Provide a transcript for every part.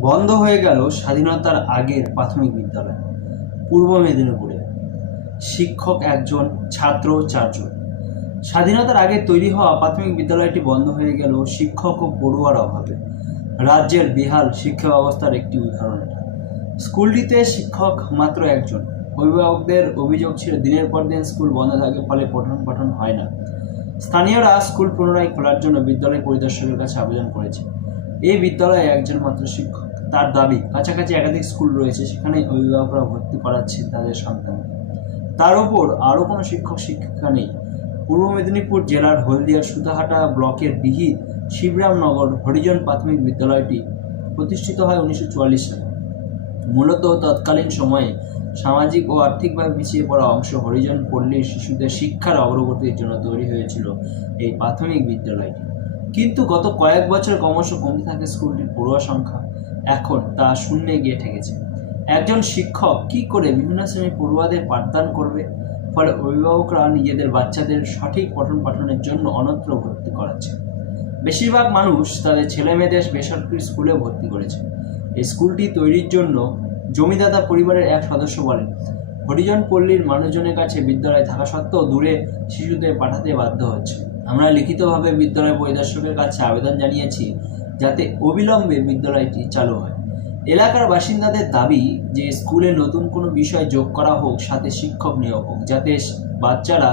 বন্ধ হয়ে গেল স্বাধীনতার আগের প্রাথমিক বিদ্যালয়, পূর্ব মেদিনীপুরে। শিক্ষক একজন, ছাত্র চারজন। স্বাধীনতার আগে তৈরি হওয়া প্রাথমিক বিদ্যালয়টি বন্ধ হয়ে গেল শিক্ষক ও পড়ুয়ার অভাবে। রাজ্যের বিহাল শিক্ষা ব্যবস্থার একটি উদাহরণ স্কুলটিতে শিক্ষক মাত্র একজন। অভিভাবকদের অভিযোগ ছিল দিনের পর দিন স্কুল বন্ধ থাকে, ফলে পঠন পাঠন হয় না। স্থানীয়রা স্কুল পুনরায় খোলার জন্য বিদ্যালয় পরিদর্শকের কাছে আবেদন করেছে। এই বিদ্যালয়ে একজন মাত্র শিক্ষক। তার দাবি, কাছাকাছি একাধিক স্কুল রয়েছে সেখানে অভিভাবকরা ভর্তি করাচ্ছে তাদের সন্তান। তার উপর আরও কোনো শিক্ষক, শিক্ষিকা নেই। পূর্ব মেদিনীপুর জেলার হলদিয়ার সুতাহাটা ব্লকের ডিহি শিবরামনগর হরিজন প্রাথমিক বিদ্যালয়টি প্রতিষ্ঠিত হয় উনিশশো চুয়াল্লিশ সালে। মূলত তৎকালীন সময়ে সামাজিক ও আর্থিকভাবে পিছিয়ে পড়া অংশ হরিজন পল্লীর শিশুদের শিক্ষার অগ্রগতির জন্য তৈরি হয়েছিল এই প্রাথমিক বিদ্যালয়টি। কিন্তু গত কয়েক বছর ক্রমশ কমতে থাকে স্কুলটির পড়ুয়া সংখ্যা। এখন তা শূন্যে গিয়ে ঠেকেছে। একজন শিক্ষক কি করে বিভিন্ন শ্রেণির পড়ুয়াদের পাঠদান করবে? ফলে অভিভাবকরা নিজেদের বাচ্চাদের সঠিক পঠন পাঠনের জন্য অন্যত্র ভর্তি করাচ্ছে। বেশিরভাগ মানুষ তাদের ছেলে মেয়েদের বেসরকারি স্কুলে ভর্তি করেছে। এই স্কুলটি তৈরির জন্য জমিদাতা পরিবারের এক সদস্য বলেন হরিজন পল্লীর মানুষজনের কাছে বিদ্যালয় থাকা সত্ত্বেও দূরে শিশুদের পাঠাতে বাধ্য হচ্ছে। আমরা লিখিতভাবে বিদ্যালয় পরিদর্শকের কাছে আবেদন জানিয়েছি যাতে অবিলম্বে বিদ্যালয়টি চালু হয়। এলাকার বাসিন্দাদের দাবি যে স্কুলে নতুন কোনো বিষয় যোগ করা হোক, সাথে শিক্ষক নিয়োগ হোক, যাতে বাচ্চারা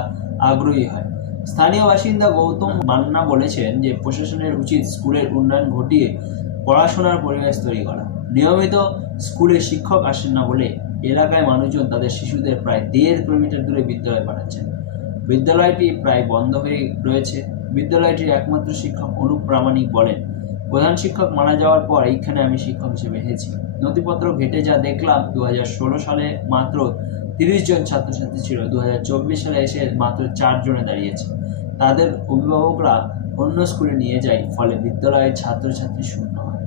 আগ্রহী হয়। স্থানীয় বাসিন্দা গৌতম মান্না বলেছেন যে প্রশাসনের উচিত স্কুলের উন্নয়ন ঘটিয়ে পড়াশোনার পরিবেশ তৈরি করা। নিয়মিত স্কুলে শিক্ষক আসেন না বলে এলাকায় মানুষজন তাদের শিশুদের প্রায় দেড় কিলোমিটার দূরে বিদ্যালয়ে পাঠাচ্ছেন। বিদ্যালয়টি প্রায় বন্ধ হয়ে রয়েছে। বিদ্যালয়টির একমাত্র শিক্ষক অনুপ প্রামাণিক বলেন, প্রধান শিক্ষক মারা যাওয়ার পর এইখানে আমি শিক্ষক হিসেবে এসেছি। নথিপত্র ঘেটে যা দেখলাম দু হাজার ষোলো সালে মাত্র তিরিশ জন ছাত্রছাত্রী ছিল। দু হাজার চব্বিশ সালে এসে মাত্র চারজনে দাঁড়িয়েছে। তাদের অভিভাবকরা অন্য স্কুলে নিয়ে যায়, ফলে বিদ্যালয়ের ছাত্রছাত্রী শূন্য হয়।